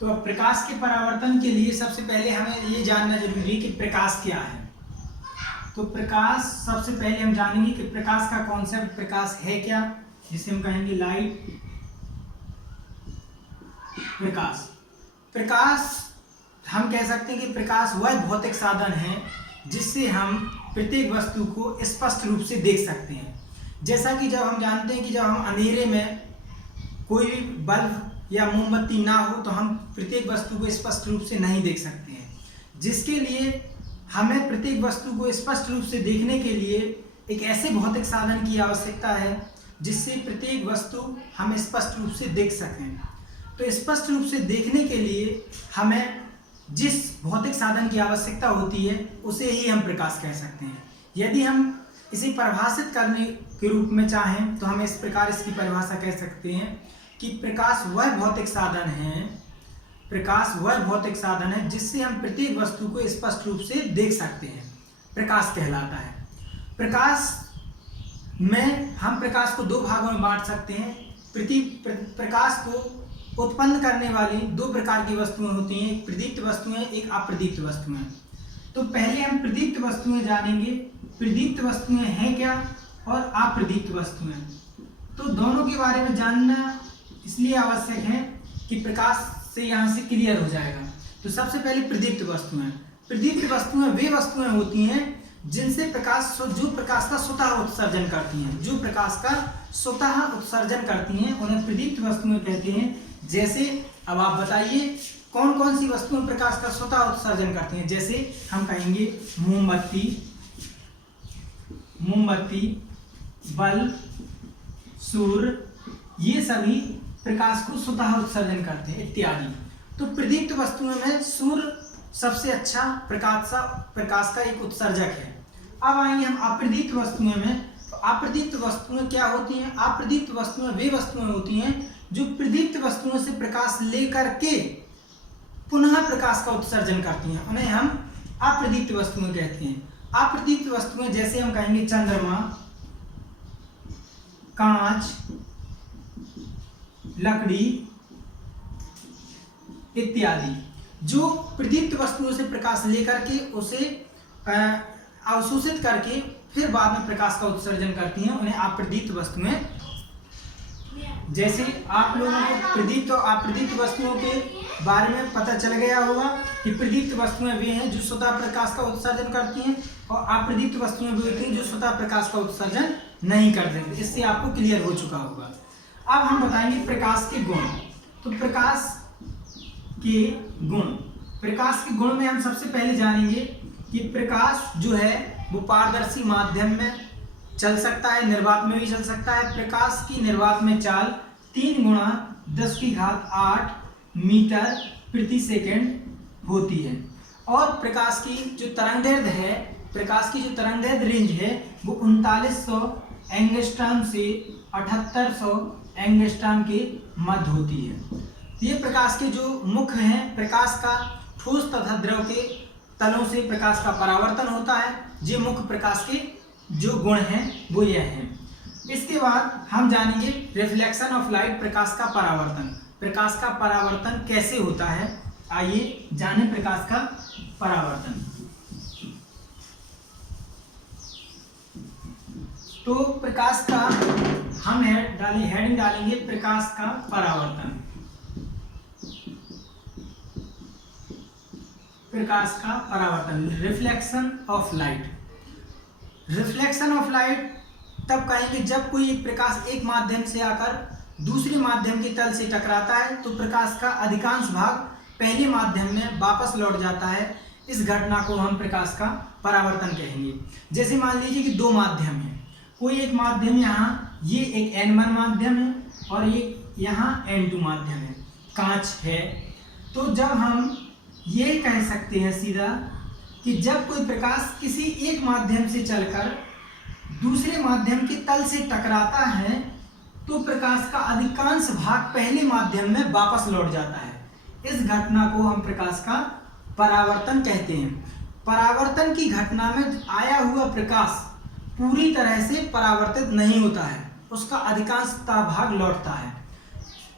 तो अब प्रकाश के परावर्तन के लिए सबसे पहले हमें ये जानना जरूरी है कि प्रकाश क्या है। तो प्रकाश, सबसे पहले हम जानेंगे कि प्रकाश का कॉन्सेप्ट, प्रकाश है क्या, जिसे हम कहेंगे लाइट। प्रकाश हम कह सकते हैं कि प्रकाश वह भौतिक साधन है जिससे हम प्रत्येक वस्तु को स्पष्ट रूप से देख सकते हैं। जैसा कि जब हम जानते हैं कि जब हम अंधेरे में कोई भी बल्ब या मोमबत्ती ना हो तो हम प्रत्येक वस्तु को स्पष्ट रूप से नहीं देख सकते हैं, जिसके लिए हमें प्रत्येक वस्तु को स्पष्ट रूप से देखने के लिए एक ऐसे भौतिक साधन की आवश्यकता है जिससे प्रत्येक वस्तु हम स्पष्ट रूप से देख सकें। तो स्पष्ट रूप से देखने के लिए हमें जिस भौतिक साधन की आवश्यकता होती है उसे ही हम प्रकाश कह सकते हैं। यदि हम इसे परिभाषित करने के रूप में चाहें तो हम इस प्रकार इसकी परिभाषा कह सकते हैं कि प्रकाश वह भौतिक साधन है जिससे हम प्रत्येक वस्तु को स्पष्ट रूप से देख सकते हैं, प्रकाश कहलाता है। प्रकाश में हम प्रकाश को दो भागों में बांट सकते हैं। प्रकाश को उत्पन्न करने वाली दो प्रकार की वस्तुएं होती हैं, एक प्रदीप्त वस्तुएं, एक अप्रदीप्त वस्तुएं। तो पहले हम प्रदीप्त वस्तुएं जानेंगे, प्रदीप्त वस्तुएं हैं क्या और अप्रदीप्त वस्तुएं। तो दोनों के बारे में जानना इसलिए आवश्यक है कि प्रकाश से यहाँ से क्लियर हो जाएगा। तो सबसे पहले प्रदीप्त वस्तुएं वे वस्तुएं होती हैं जिनसे जो प्रकाश का स्वतः उत्सर्जन करती हैं उन्हें प्रदीप्त वस्तुएं कहते हैं। जैसे अब आप बताइए कौन कौन सी वस्तुएं प्रकाश का स्वतः उत्सर्जन करती हैं। जैसे हम कहेंगे मोमबत्ती, बल्ब, सूर्य, ये सभी प्रकाश को स्वतः उत्सर्जन करते हैं इत्यादि। तो प्रदीप्त वस्तुओं में सूर्य सबसे अच्छा प्रकाश का एक उत्सर्जक है। अब आएंगे हम अप्रदीप्त वस्तुओं में। तो अप्रदीप्त वस्तुएं क्या होती हैं? अप्रदीप्त वस्तुएं वे वस्तुएं होती हैं जो प्रदीप्त वस्तुओं से प्रकाश लेकर के पुनः प्रकाश का उत्सर्जन करती हैं, उन्हें हम अप्रदीप्त वस्तुएं कहते हैं। अप्रदीप्त वस्तुएं जैसे हम कहेंगे चंद्रमा, कांच, लकड़ी इत्यादि, जो प्रदीप्त वस्तुओं से प्रकाश लेकर के उसे अवशोषित करके फिर बाद में प्रकाश का उत्सर्जन करती हैं, उन्हें अप्रदीप्त वस्तुएं। जैसे आप लोगों को प्रदीप्त और अप्रदीप्त वस्तुओं के बारे में पता चल गया होगा कि प्रदीप्त वस्तुएं वे हैं जो स्वतः प्रकाश का उत्सर्जन करती हैं और अप्रदीप्त वस्तुएं वे होती हैं जो स्वतः प्रकाश का उत्सर्जन नहीं करते। इससे आपको क्लियर हो चुका होगा। अब हम बताएंगे प्रकाश के गुण। तो प्रकाश के गुण में हम सबसे पहले जानेंगे कि प्रकाश जो है वो पारदर्शी माध्यम में चल सकता है, निर्वात में भी चल सकता है। प्रकाश की निर्वात में चाल 3 × 10⁸ मीटर प्रति सेकंड होती है और प्रकाश की जो तरंगदैर्ध्य रेंज है वो 3900 एंगस्ट्रॉम से 7800 एंगस्ट्रॉम के मध्य होती है। ये प्रकाश के जो मुख हैं, प्रकाश का ठोस तथा द्रव के तलों से प्रकाश का परावर्तन होता है। ये मुख्य प्रकाश के जो गुण हैं वो यह हैं। इसके बाद हम जानेंगे रिफ्लेक्शन ऑफ लाइट, प्रकाश का परावर्तन कैसे होता है। आइए जाने प्रकाश का परावर्तन। तो प्रकाश का हम हेडिंग डालेंगे प्रकाश का परावर्तन। रिफ्लेक्शन ऑफ लाइट तब कहेंगे जब कोई एक प्रकाश एक माध्यम से आकर दूसरे माध्यम के तल से टकराता है तो प्रकाश का अधिकांश भाग पहले माध्यम में वापस लौट जाता है। इस घटना को हम प्रकाश का परावर्तन कहेंगे। जैसे मान लीजिए कि 2 माध्यम है, कोई एक माध्यम यहाँ, ये एक N1 माध्यम है और ये यहाँ N2 माध्यम है, कांच है। तो जब हम ये कह सकते हैं सीधा कि जब कोई प्रकाश किसी एक माध्यम से चलकर दूसरे माध्यम के तल से टकराता है तो प्रकाश का अधिकांश भाग पहले माध्यम में वापस लौट जाता है। इस घटना को हम प्रकाश का परावर्तन कहते हैं। परावर्तन की घटना में आया हुआ प्रकाश पूरी तरह से परावर्तित नहीं होता है, उसका अधिकांशता भाग लौटता है।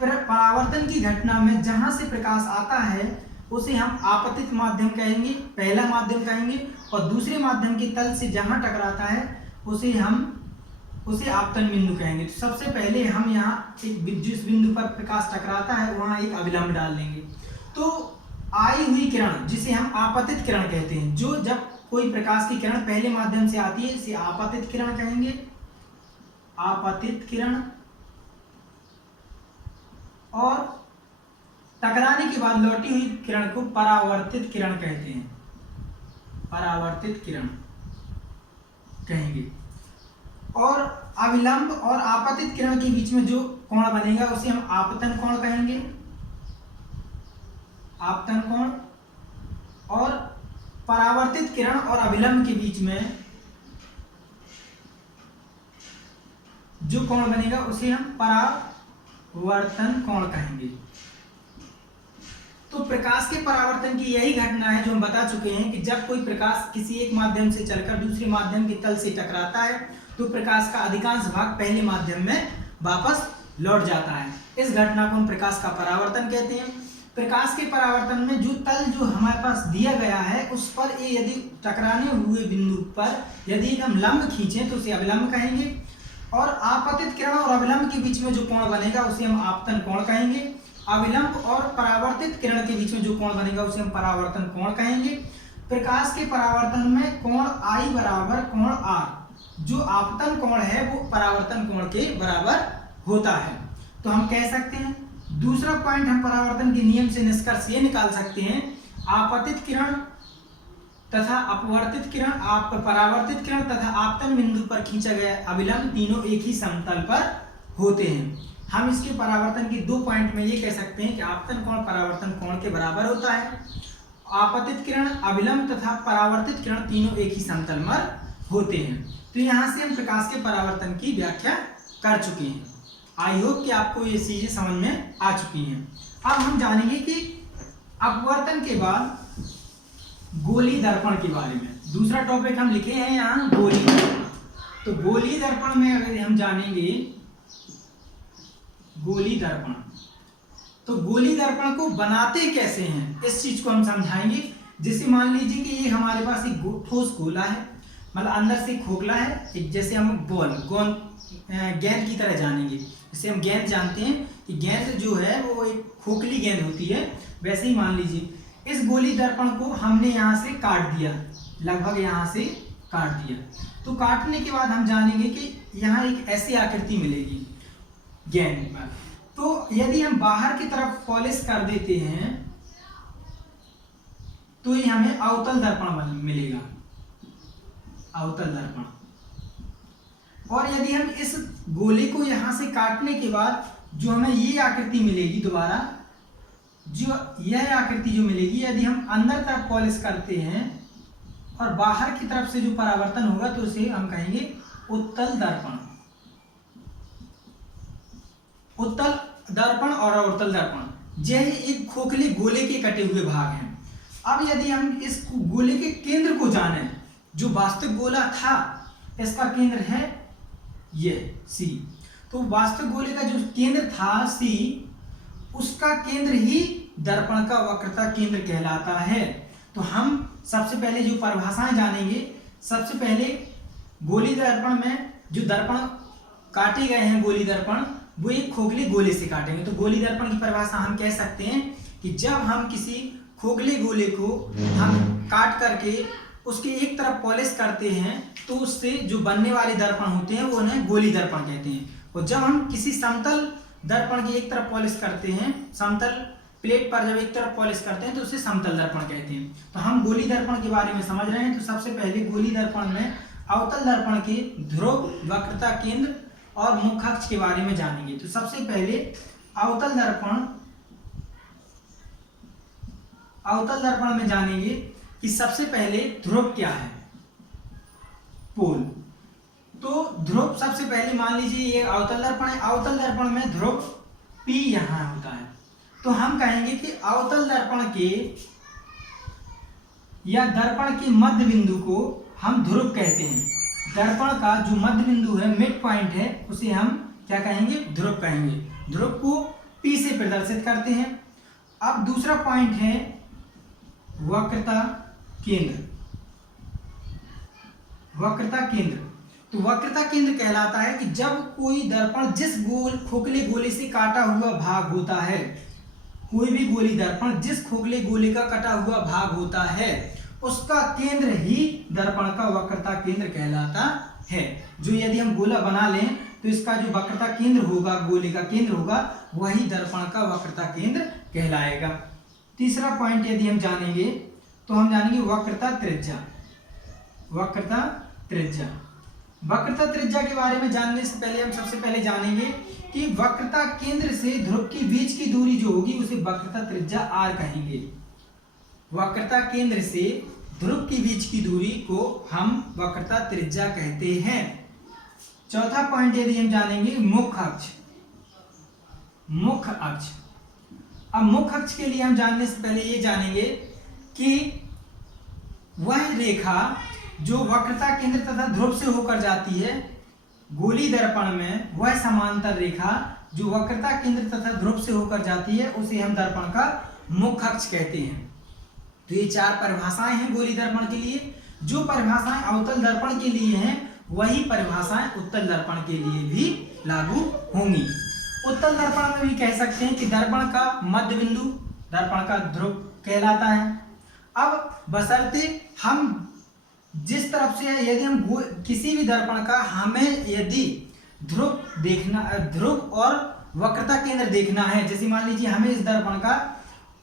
परावर्तन की घटना में जहां से प्रकाश आता है उसे हम आपतित माध्यम कहेंगे, पहला माध्यम कहेंगे, और दूसरे माध्यम के तल से जहां टकराता है उसे आपतन बिंदु कहेंगे। तो सबसे पहले हम यहाँ जिस बिंदु पर प्रकाश टकराता है वहां एक अभिलंब डाल देंगे। तो आई हुई किरण जिसे हम आपतित किरण कहते हैं, जो जब कोई प्रकाश की किरण पहले माध्यम से आती है इसे आपतित किरण कहेंगे, आपतित किरण। और टकराने के बाद लौटी हुई किरण को परावर्तित किरण कहते हैं, परावर्तित किरण कहेंगे। और अविलंब और आपतित किरण के बीच में जो कोण बनेगा उसे हम आपतन कोण कहेंगे, आपतन कोण। और परावर्तित किरण और अविलंब के बीच में जो कोण बनेगा उसे हम परावर्तन कोण कहेंगे। तो प्रकाश के परावर्तन की यही घटना है जो हम बता चुके हैं कि जब कोई प्रकाश किसी एक माध्यम से चलकर दूसरे माध्यम के तल से टकराता है तो प्रकाश का अधिकांश भाग पहले माध्यम में वापस लौट जाता है। इस घटना को हम प्रकाश का परावर्तन कहते हैं। प्रकाश के परावर्तन में जो तल जो हमारे पास दिया गया है उस पर यदि टकराने हुए बिंदु पर यदि हम लंब खींचें तो उसे अविलंब कहेंगे। और आपतित किरण और अविलंब के बीच में जो कोण बनेगा उसे हम आपतन कोण कहेंगे। अविलंब और परावर्तित किरण के बीच में जो कोण बनेगा उसे हम परावर्तन कोण कहेंगे। प्रकाश के परावर्तन में कोण I बराबर कोण R, जो आपतन कोण है वो परावर्तन कोण के बराबर होता है। तो हम कह सकते हैं, दूसरा पॉइंट हम परावर्तन के नियम से निष्कर्ष ये निकाल सकते हैं, आपतित किरण तथा अपवर्तित किरण, परावर्तित किरण तथा आपतन बिंदु पर खींचा गया अविलंब तीनों एक ही समतल पर होते हैं। हम इसके परावर्तन के 2 पॉइंट में ये कह सकते हैं कि आपतन कोण परावर्तन कोण के बराबर होता है, आपतित किरण अविलंब तथा परावर्तित किरण तीनों एक ही समतल पर होते हैं। तो यहाँ से हम प्रकाश के परावर्तन की व्याख्या कर चुके हैं। आई होप कि आपको ये चीजें समझ में आ चुकी हैं। अब हम जानेंगे कि अपवर्तन के बाद गोलीय दर्पण के बारे में। दूसरा टॉपिक हम लिखे हैं यहाँ गोलीय दर्पण। तो गोलीय दर्पण में अगर हम जानेंगे गोलीय दर्पण, तो गोलीय दर्पण को बनाते कैसे हैं इस चीज को हम समझाएंगे। जैसे मान लीजिए कि ये हमारे पास एक ठोस गोला है, मतलब अंदर से खोखला है, एक जैसे हम गेंद की तरह जानेंगे। जैसे हम गेंद जानते हैं कि गेंद जो है वो एक खोखली गेंद होती है, वैसे ही मान लीजिए इस गोलीय दर्पण को हमने यहाँ से काट दिया, लगभग यहाँ से काट दिया। तो काटने के बाद हम जानेंगे कि यहाँ एक ऐसी आकृति मिलेगी गेंद पर। तो यदि हम बाहर की तरफ पॉलिश कर देते हैं तो ये हमें अवतल दर्पण मिलेगा, अवतल दर्पण। और यदि हम इस गोले को यहां से काटने के बाद जो हमें ये आकृति मिलेगी, दोबारा जो यह आकृति जो मिलेगी, यदि हम अंदर तरफ पॉलिश करते हैं और बाहर की तरफ से जो परावर्तन होगा तो उसे हम कहेंगे उत्तल दर्पण। उत्तल दर्पण और अवतल दर्पण यह एक खोखले गोले के कटे हुए भाग हैं। अब यदि हम इस गोले के केंद्र को जाने, जो वास्तविक गोला था इसका केंद्र है ये C, तो वास्तविक गोले का जो केंद्र था C, उसका केंद्र ही दर्पण का वक्रता केंद्र कहलाता है। तो हम सबसे पहले जो परिभाषाएं जानेंगे, सबसे पहले गोलीय दर्पण में जो दर्पण काटे गए हैं गोलीय दर्पण, वो एक खोखले गोले से काटेंगे। तो गोलीय दर्पण की परिभाषा हम कह सकते हैं कि जब हम किसी खोखले गोले को हम काट करके उसके एक तरफ पॉलिश करते हैं तो उससे जो बनने वाले दर्पण होते हैं वो उन्हें गोलीय दर्पण कहते हैं। और जब हम किसी समतल दर्पण की एक तरफ पॉलिश करते हैं, समतल प्लेट पर जब एक तरफ पॉलिश करते हैं तो उसे समतल दर्पण कहते हैं। तो हम गोलीय दर्पण के बारे में समझ रहे हैं। तो सबसे पहले गोलीय दर्पण में अवतल दर्पण के ध्रुव, वक्रता केंद्र और मुख्य अक्ष के बारे में जानेंगे। तो सबसे पहले अवतल दर्पण में जानेंगे कि सबसे पहले ध्रुव क्या है, पोल। तो ध्रुव सबसे पहले मान लीजिए ये अवतल दर्पण है, अवतल दर्पण में ध्रुव P यहां होता है। तो हम कहेंगे कि अवतल दर्पण के या दर्पण के मध्य बिंदु को हम ध्रुव कहते हैं। दर्पण का जो मध्य बिंदु है, मिड पॉइंट है, उसे हम क्या कहेंगे, ध्रुव कहेंगे। ध्रुव को P से प्रदर्शित करते हैं। अब दूसरा पॉइंट है वक्रता केंद्र। वक्रता केंद्र, तो वक्रता केंद्र कहलाता है कि जब कोई दर्पण जिस खोखले गोले से काटा हुआ भाग होता है, कोई भी गोली दर्पण जिस खोखले गोले का कटा हुआ भाग होता है, उसका केंद्र ही दर्पण का वक्रता केंद्र कहलाता है। जो यदि हम गोला बना लें तो इसका जो वक्रता केंद्र होगा, गोले का केंद्र होगा, वही दर्पण का वक्रता केंद्र कहलाएगा। तीसरा पॉइंट यदि हम जानेंगे तो हम जानेंगे वक्रता त्रिज्या। वक्रता त्रिज्या, वक्रता त्रिज्या के बारे में जानने से पहले हम सबसे पहले जानेंगे कि वक्रता केंद्र से ध्रुव के बीच की दूरी जो होगी उसे वक्रता त्रिज्या r कहेंगे। वक्रता केंद्र से ध्रुव के बीच की दूरी को हम वक्रता त्रिज्या कहते हैं। चौथा पॉइंट यदि हम जानेंगे मुख्य अक्ष। मुख्य अक्ष, अब मुख्य अक्ष के लिए हम जानने से पहले ये जानेंगे कि वह रेखा जो वक्रता केंद्र तथा ध्रुव से होकर जाती है गोली दर्पण में, वह समांतर रेखा जो वक्रता केंद्र तथा ध्रुव से होकर जाती है उसे हम दर्पण का मुख्य अक्ष कहते हैं। तो ये चार परिभाषाएं हैं गोली दर्पण के लिए। जो परिभाषाएं अवतल दर्पण के लिए हैं वही परिभाषाएं उत्तल दर्पण के लिए भी लागू होंगी। उत्तल दर्पण में भी कह सकते हैं कि दर्पण का मध्य बिंदु दर्पण का ध्रुव कहलाता है। अब बशर्ते हम जिस तरफ से यदि हम किसी भी दर्पण का हमें यदि ध्रुव देखना, ध्रुव और वक्रता केंद्र देखना है, जैसे मान लीजिए हमें इस दर्पण का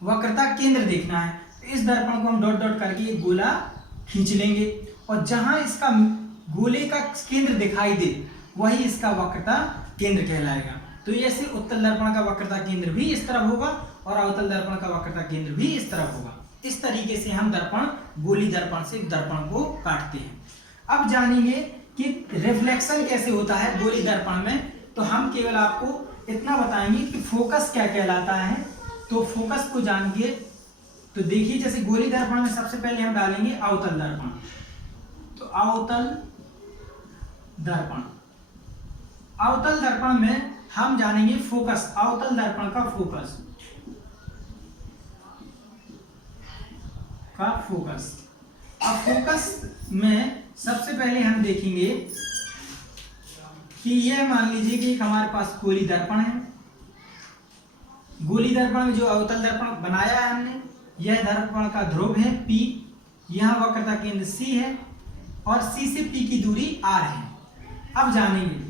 वक्रता केंद्र देखना है, तो इस दर्पण को हम डॉट डॉट करके एक गोला खींच लेंगे और जहां इसका गोले का केंद्र दिखाई दे वही इसका वक्रता केंद्र कहलाएगा। तो ऐसे उत्तल दर्पण का वक्रता केंद्र भी इस तरफ होगा और अवतल दर्पण का वक्रता केंद्र भी इस तरफ होगा। इस तरीके से हम दर्पण गोली दर्पण से दर्पण को काटते हैं। अब जानेंगे कि रिफ्लेक्शन कैसे होता है गोली दर्पण में। तो हम केवल आपको इतना बताएंगे कि फोकस क्या कहलाता है। तो फोकस को जानिए तो देखिए, जैसे गोली दर्पण में सबसे पहले हम डालेंगे अवतल दर्पण। तो अवतल दर्पण, अवतल दर्पण में हम जानेंगे फोकस, अवतल दर्पण का फोकस अब फोकस में सबसे पहले हम देखेंगे कि यह मान लीजिए कि एक हमारे पास गोली दर्पण है। गोली दर्पण में जो अवतल दर्पण बनाया है हमने, यह दर्पण का ध्रुव है P, यहाँ वक्रता केंद्र C है और C से P की दूरी R है। अब जानेंगे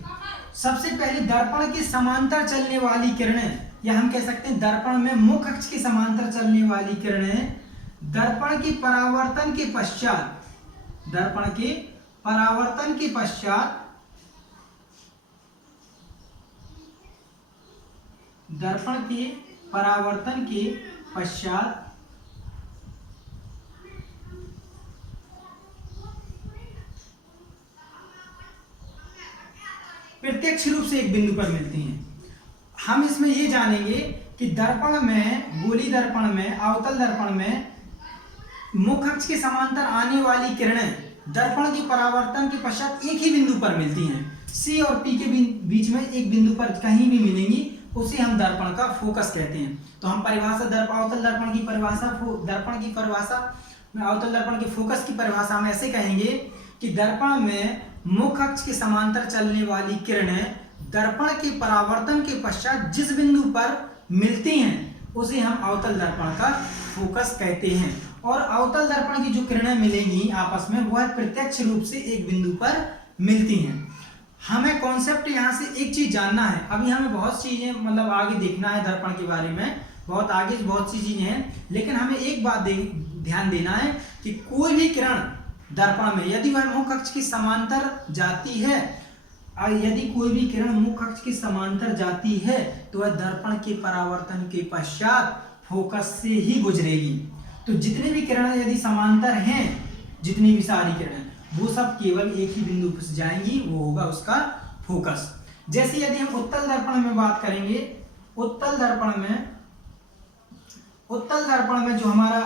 सबसे पहले दर्पण के समांतर चलने वाली किरणें, या हम कह सकते हैं दर्पण में मुख्य अक्ष के समांतर चलने वाली किरणें दर्पण के परावर्तन के पश्चात, दर्पण के परावर्तन के पश्चात, दर्पण के परावर्तन के पश्चात प्रत्यक्ष रूप से एक बिंदु पर मिलती हैं। हम इसमें ये जानेंगे कि दर्पण में, गोली दर्पण में, अवतल दर्पण में मुख्य अक्ष के समांतर आने वाली किरणें दर्पण के परावर्तन के पश्चात एक ही बिंदु पर मिलती हैं। C और P के बीच में एक बिंदु पर कहीं भी मिलेंगी, उसे हम दर्पण का फोकस कहते हैं। तो हम परिभाषा अवतल दर्पण की परिभाषा, दर्पण की परिभाषा में, अवतल दर्पण के फोकस की परिभाषा में ऐसे कहेंगे कि दर्पण में मुख्य अक्ष के समांतर चलने वाली किरणें दर्पण के परावर्तन के पश्चात जिस बिंदु पर मिलती हैं उसे हम अवतल दर्पण का फोकस कहते हैं। और अवतल दर्पण की जो किरणें मिलेंगी आपस में वह प्रत्यक्ष रूप से एक बिंदु पर मिलती हैं। हमें कॉन्सेप्ट यहाँ से एक चीज जानना है। अभी हमें बहुत चीजें मतलब आगे देखना है दर्पण के बारे में, बहुत आगे बहुत सी चीजें हैं, लेकिन हमें एक बात ध्यान देना है कि कोई भी किरण दर्पण में यदि वह मुख्य अक्ष के समांतर जाती है, यदि कोई भी किरण मुख्य अक्ष के समांतर जाती है तो वह दर्पण के परावर्तन के पश्चात फोकस से ही गुजरेगी। तो जितने भी किरणें यदि समांतर हैं, जितनी भी सारी किरणें, वो सब केवल एक ही बिंदु पर जाएंगी, वो होगा उसका फोकस। जैसे यदि हम उत्तल दर्पण में बात करेंगे, उत्तल दर्पण में जो हमारा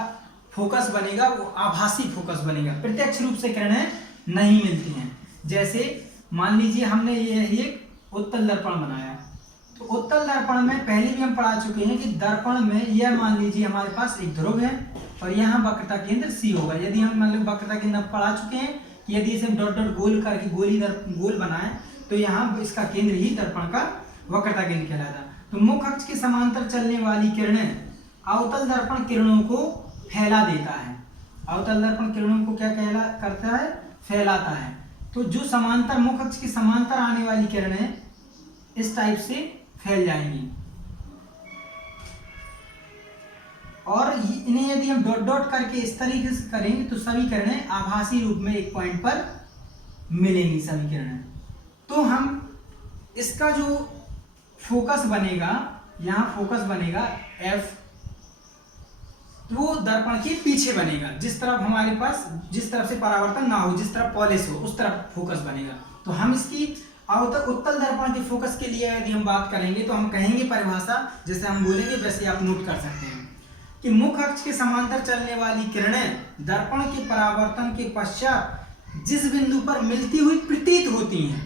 फोकस बनेगा वो आभासी फोकस बनेगा, प्रत्यक्ष रूप से किरणें नहीं मिलती हैं। जैसे मान लीजिए हमने ये एक उत्तल दर्पण बनाया, तो उत्तल दर्पण में पहले भी हम पढ़ा चुके हैं कि दर्पण में यह मान लीजिए हमारे पास एक ध्रुव है और यहाँ वक्रता केंद्र C होगा। यदि हम मान लो वक्रता केंद्र पढ़ा चुके हैं, यदि इसे हम डॉट डॉट गोल करके गोल बनाएं तो यहाँ इसका केंद्र ही दर्पण का वक्रता केंद्र कहलाता। तो मुख्य अक्ष के समांतर चलने वाली किरणें अवतल दर्पण किरणों को फैला देता है। अवतल दर्पण किरणों को क्या करता है? फैलाता है। तो जो समांतर मुख्य अक्ष के समांतर आने वाली किरणें इस टाइप से फैल जाएंगी और इन्हें यदि हम डॉट डॉट करके इस तरीके से करेंगे तो सभी किरणें आभासी रूप में एक पॉइंट पर मिलेंगी सभी किरणें। तो हम इसका जो फोकस बनेगा, यहाँ फोकस बनेगा F, वो दर्पण के पीछे बनेगा। जिस तरफ हमारे पास जिस तरफ से परावर्तन ना हो, जिस तरफ पॉलिश हो, उस तरफ फोकस बनेगा। तो हम इसकी उत्तल दर्पण के फोकस के लिए यदि हम बात करेंगे तो हम कहेंगे परिभाषा, जैसे हम बोलेंगे वैसे आप नोट कर सकते हैं कि मुख्य अक्ष के समांतर चलने वाली किरणें दर्पण के परावर्तन के पश्चात जिस बिंदु पर मिलती हुई प्रतीत होती हैं,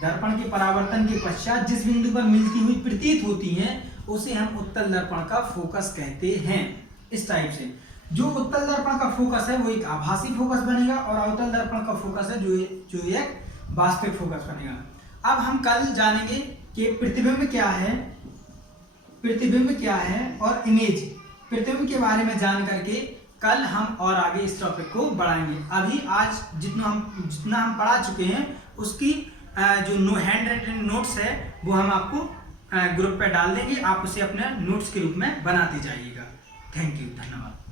दर्पण के परावर्तन के पश्चात जिस बिंदु पर मिलती हुई प्रतीत होती हैं उसे हम उत्तल दर्पण का फोकस कहते हैं। इस टाइप से जो उत्तल दर्पण का फोकस है वो एक आभासी फोकस बनेगा और अवतल दर्पण का फोकस है जो एक वास्तविक फोकस बनेगा। अब हम कल जानेंगे कि प्रतिबिंब क्या है और इमेज। प्रतिबिंब के बारे में जान करके कल हम और आगे इस टॉपिक को बढ़ाएंगे। अभी आज जितना हम पढ़ा चुके हैं उसकी जो हैंड राइटिंग नोट्स है वो हम आपको ग्रुप पे डाल देंगे। आप उसे अपने नोट्स के रूप में बनाते जाइएगा। थैंक यू, धन्यवाद।